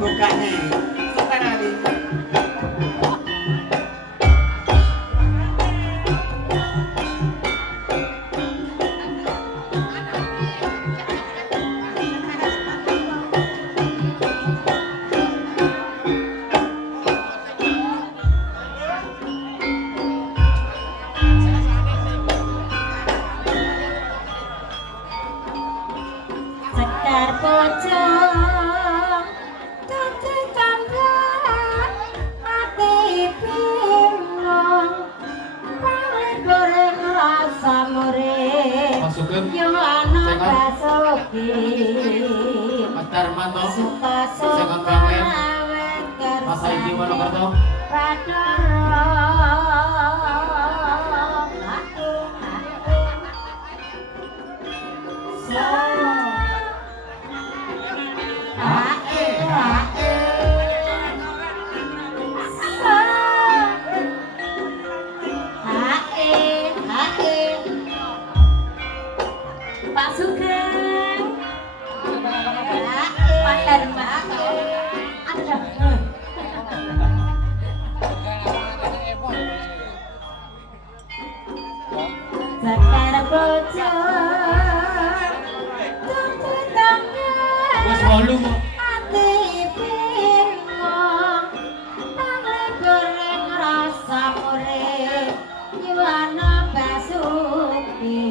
Bukannya sekarang Sekar pocong dadi tambah ati bingung paling goreng rasa murid Masukin yo ana Sengon. basuki Mas Darmanto suka-suka Sengon Banglen awet Mas Saidi Wonokerto Bathara Pak Sugeng Pak Dharma Sekar bocor tutu tangan Mas Wolu ati bingung pangle goreng rasa murid Yuwana Basuki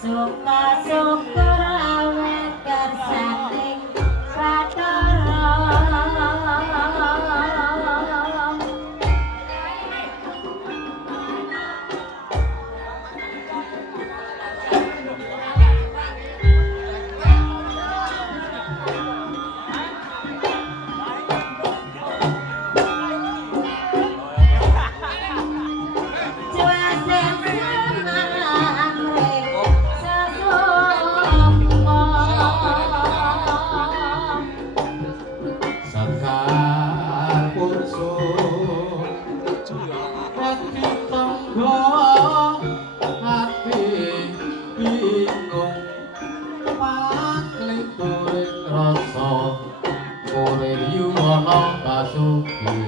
suka syukur awet kersaning Bathara Sekar purso Rati tangga Hati bingung Paklituring rasa Kurir yuwana basuki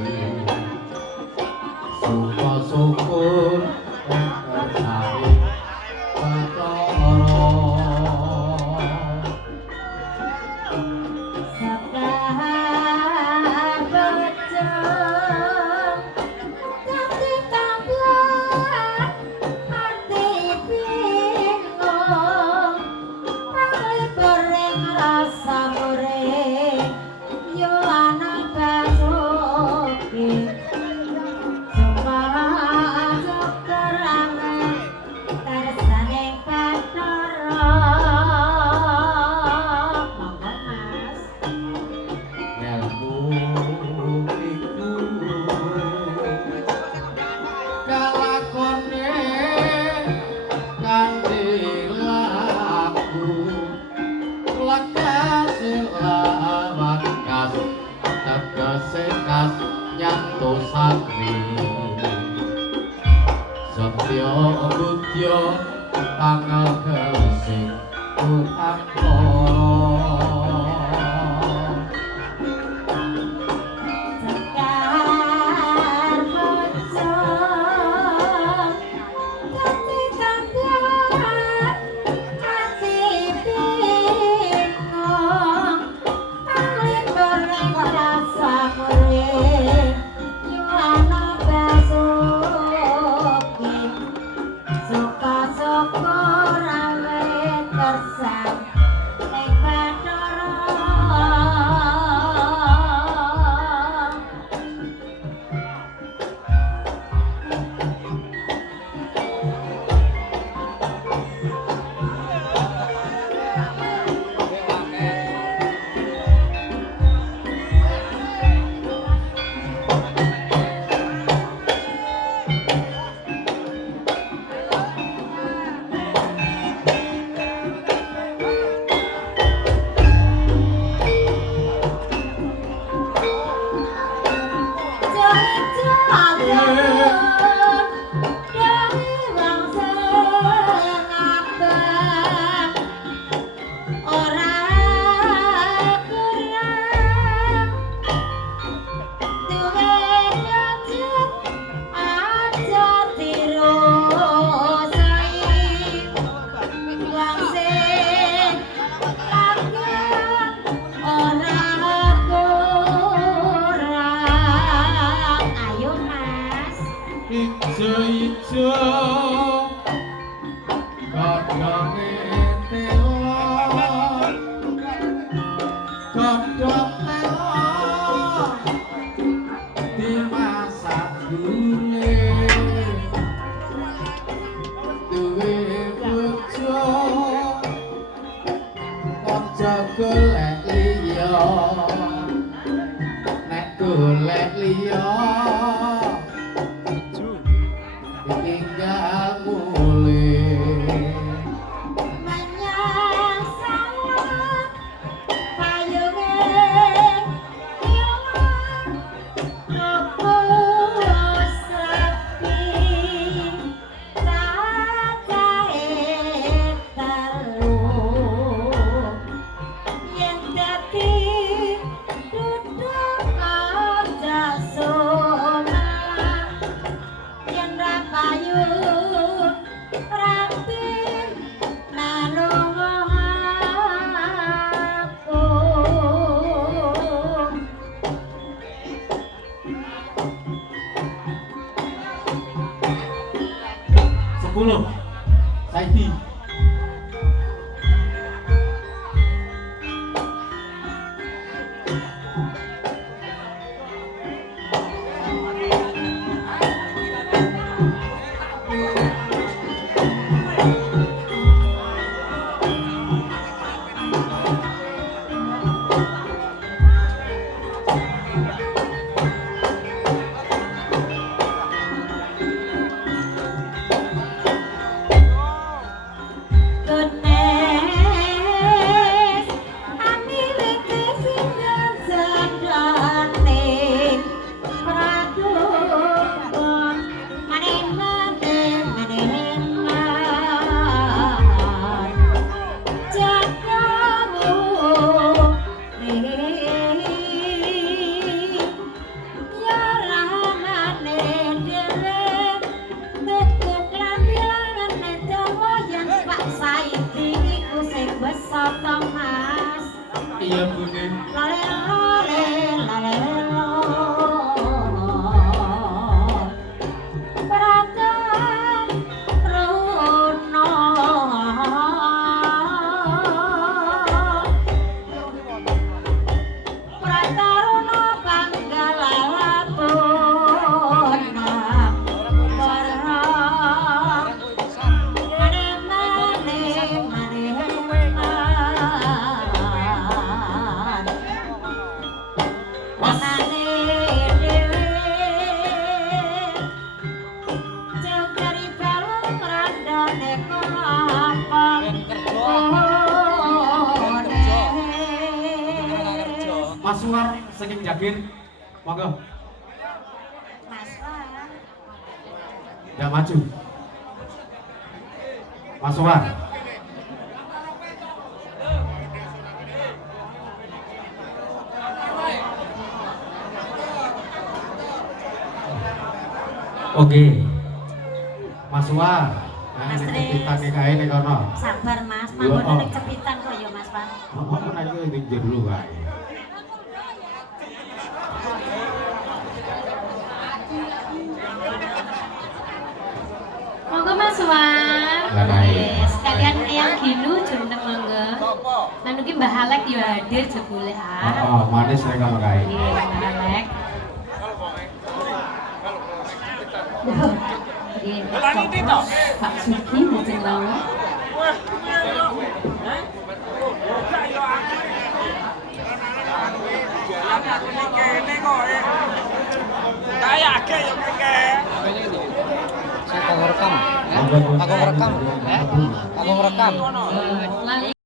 Suka syukur Kersari Bathara Sekar bocor dadi tambah ati bingung paling goreng rasa murid yo ana basuki suka syukur awet kersaning Bathara monggo Mas Ngelmu iku kalakone kanthi laku lekase lawan kas tegese kas nyanto sakri Satya budya pangagesing utangkara Sekar bocor dadi tambah ati bingung paling goreng rasa murid Yuwana Basuki suka syukur bojo godhonge telo godhong telo dimasak gule duwe bojo aja golek liya nek golek liya tinggal mulih menyang sawah payunge ilang lupus sepi cacahe telu yen dadi duduk aja somalah yen ra payu rapi nalung aku 10 Saiki Goodness, ami witi singgah sedane pradukon maneman jagamu ya rahmane dhewe tuku klambilane dawa yen Pak Saidi iku sing wis sapa Mas iya bune lalele lalelo Pratan Rono Pratarono Panggalapuna Mas Suar saking Jagir monggo ya maju Mas Suar oke Mas Suar nah Mas ini Tris. cepitan nih kae nih kono sabar Mas, Yo, manggon oh. nek cepitan kok ya Mas Pak. oh nanti ini jero kae Monggo Mas Wan. Lah, baik. Nggih, sekalian Eyang Ginu jumeneng monggo. Lan iki Mbah Alek ya hadir jebule ah. oh manis nek kono kae Nggih, Mbah Alek. Nggih. Pak Suki lajeng lawan. Kayak akeh yo keke. Saya kagak rekam. Kagak rekam. Kagak rekam. Lali